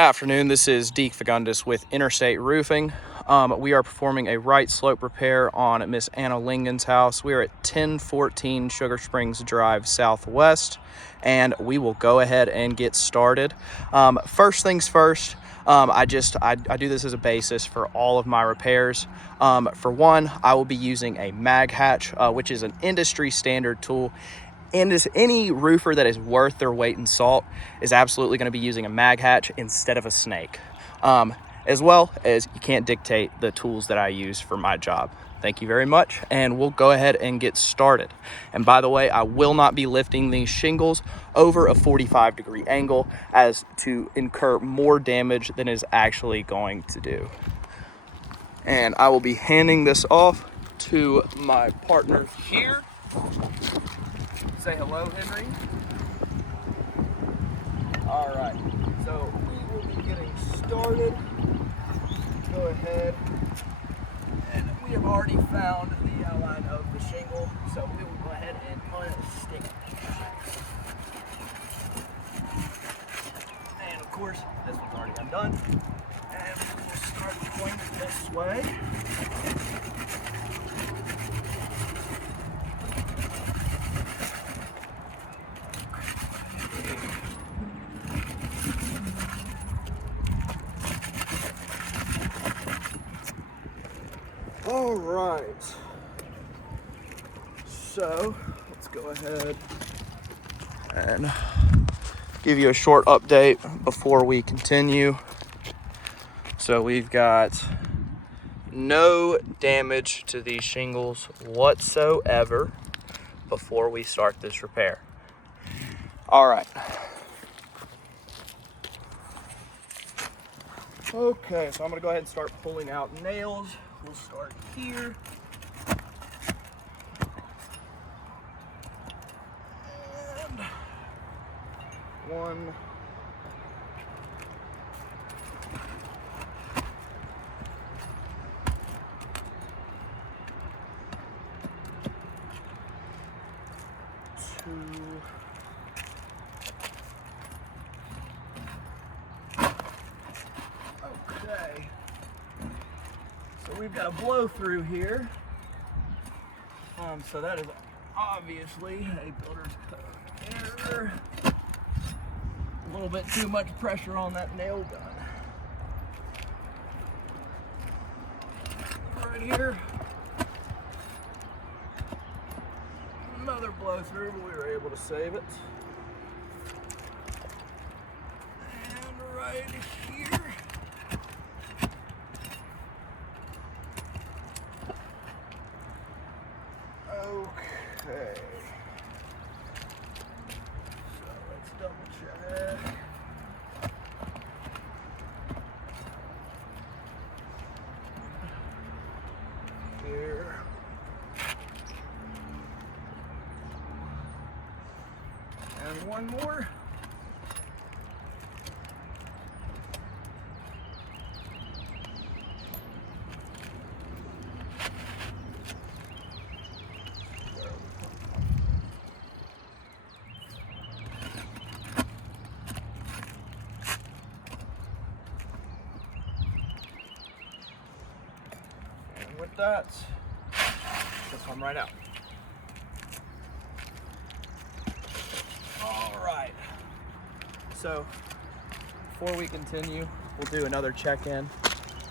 Afternoon, this is Deke Fagundis with Interstate Roofing. We are performing a right slope repair on Miss Anna Lengen's house. We are at 1014 Sugar Springs Drive Southwest, and we will go ahead and get started. First things first, I do this as a basis for all of my repairs. For one, I will be using a mag hatch, which is an industry standard tool. And any roofer that is worth their weight in salt is absolutely going to be using a mag hatch instead of a snake. As well as you can't dictate the tools that I use for my job. Thank you very much, and we'll go ahead and get started. And by the way, I will not be lifting these shingles over a 45-degree angle as to incur more damage than is actually going to do. And I will be handing this off to my partner here. Say hello, Henry. All right, so we will be getting started. Go ahead, and we have already found the outline of the shingle, so we will go ahead and unstick it. And of course, this one's already undone. And we'll start going this way. All right, so let's go ahead and give you a short update before we continue. So we've got no damage to these shingles whatsoever before we start this repair. All right. Okay, so I'm gonna go ahead and start pulling out nails. We'll start here. And one. Two. Okay. So we've got a blow through here. So that is obviously a builder's code error. A little bit too much pressure on that nail gun. Right here. Another blow through, but we were able to save it. And right here. Okay. So let's double check. Here. And one more. And with that, this one right out. All right. So before we continue, we'll do another check-in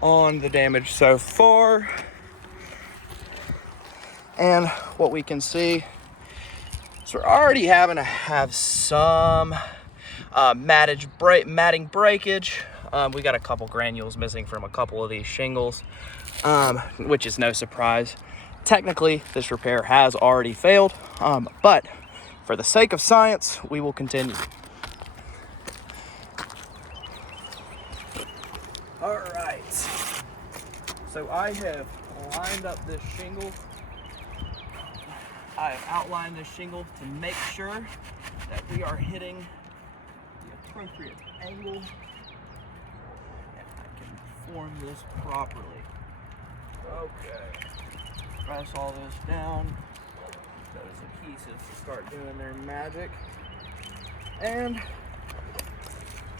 on the damage so far. And what we can see is we're already having to have some matting breakage. We got a couple granules missing from a couple of these shingles, which is no surprise. Technically, this repair has already failed, but for the sake of science, we will continue. All right, so I have lined up this shingle. I have outlined this shingle to make sure that we are hitting the appropriate angle and I can form this properly. Okay, press all this down. Those adhesives to start doing their magic. And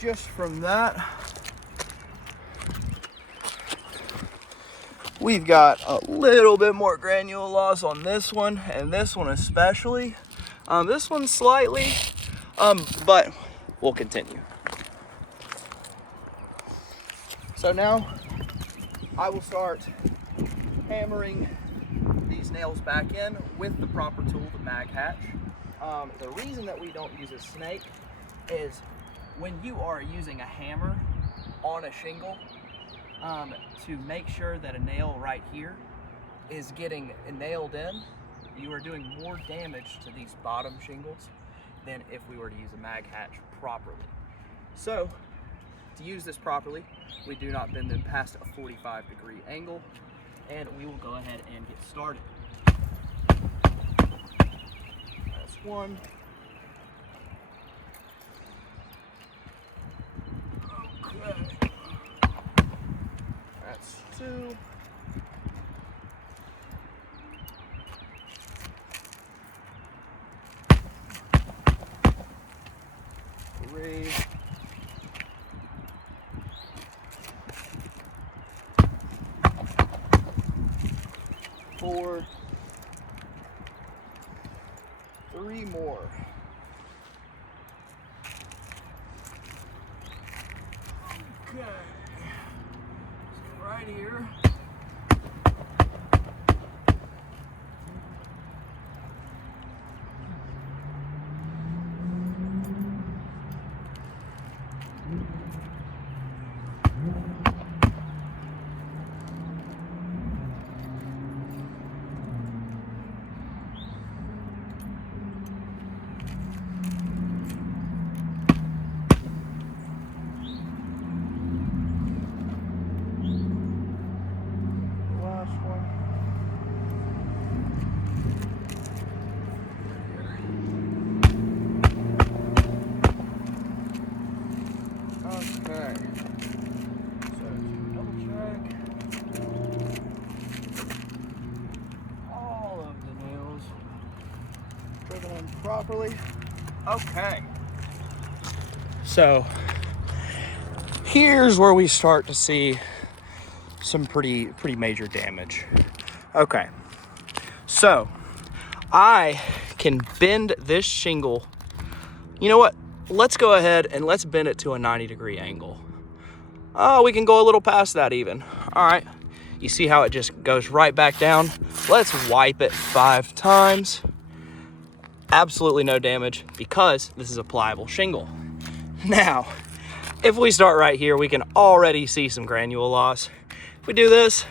just from that, we've got a little bit more granule loss on this one, and this one especially. This one slightly, but we'll continue. So now I will start hammering these nails back in with the proper tool, the mag hatch. The reason that we don't use a snake is when you are using a hammer on a shingle, to make sure that a nail right here is getting nailed in, you are doing more damage to these bottom shingles than if we were to use a mag hatch properly. So to use this properly, we do not bend them past a 45-degree angle, and we will go ahead and get started. That's one. Okay. That's two. Three. 4. 3 more. Okay. So right here. Okay, so to double check, all of the nails driven in properly. Okay, so here's where we start to see some pretty major damage. Okay, so I can bend this shingle. You know what? Let's go ahead and let's bend it to a 90-degree angle. Oh, we can go a little past that even. All right, you see how it just goes right back down? Let's wipe it 5 times. Absolutely no damage because this is a pliable shingle. Now, if we start right here, we can already see some granule loss. If we do this,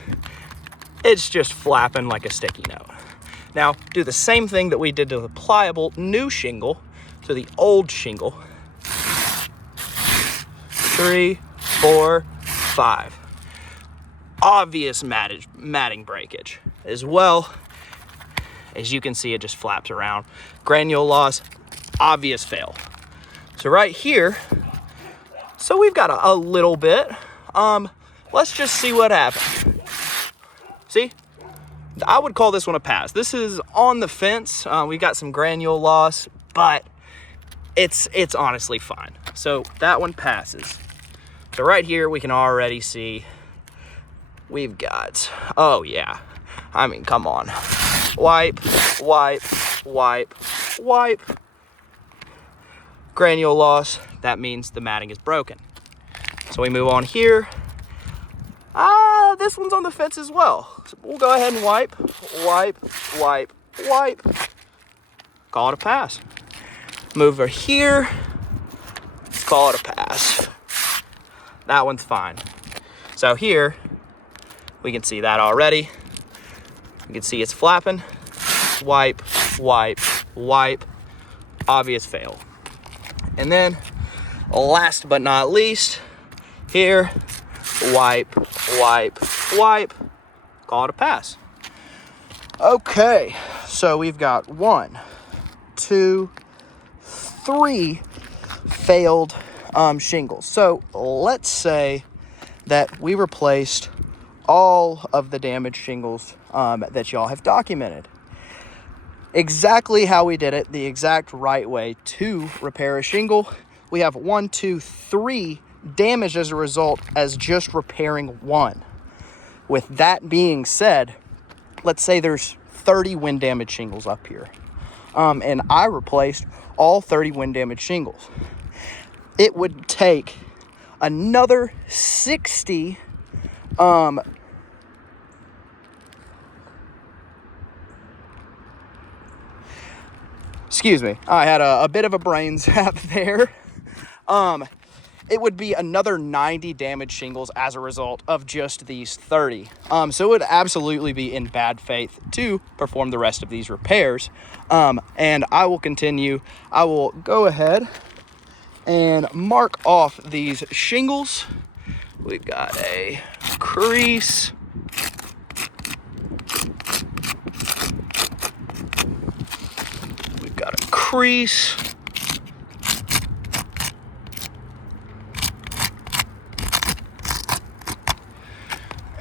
it's just flapping like a sticky note. Now, do the same thing that we did to the pliable new shingle, to the old shingle. 3, 4, 5. Obvious matting breakage. As well, as you can see, it just flaps around. Granule loss, obvious fail. So right here, so we've got a little bit. Let's just see what happens. See? I would call this one a pass. This is on the fence. We got some granule loss, but it's honestly fine. So that one passes. So right here, we can already see we've got, oh yeah. I mean, come on. Wipe, wipe, wipe, wipe. Granule loss, that means the matting is broken. So we move on here. This one's on the fence as well. So we'll go ahead and wipe, wipe, wipe, wipe. Call it a pass. Move over here. Let's call it a pass. That one's fine. So here, we can see that already. You can see it's flapping. Wipe, wipe, wipe. Obvious fail. And then, last but not least, here, wipe, wipe, wipe. Call it a pass. Okay, so we've got 1, 2, 3 failed shingles. So let's say that we replaced all of the damaged shingles that y'all have documented. Exactly how we did it, the exact right way to repair a shingle we have 1, 2, 3 damaged as a result as just repairing one. With that being said, let's say there's 30 wind damage shingles up here. And I replaced all 30 wind damage shingles. It would take another 60 excuse me, I had a bit of a brain zap there. It would be another 90 damaged shingles as a result of just these 30. So it would absolutely be in bad faith to perform the rest of these repairs. And I will continue. I will go ahead and mark off these shingles. We've got a crease. We've got a crease.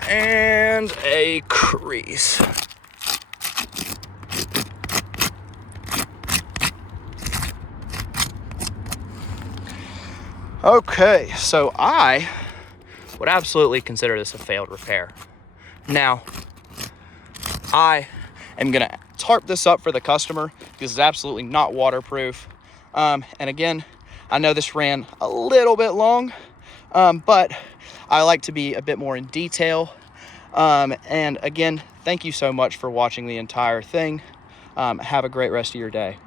And a crease. Okay, so I would absolutely consider this a failed repair. Now, I am gonna tarp this up for the customer because it's absolutely not waterproof. And again, I know this ran a little bit long, but I like to be a bit more in detail. And again, thank you so much for watching the entire thing. Have a great rest of your day.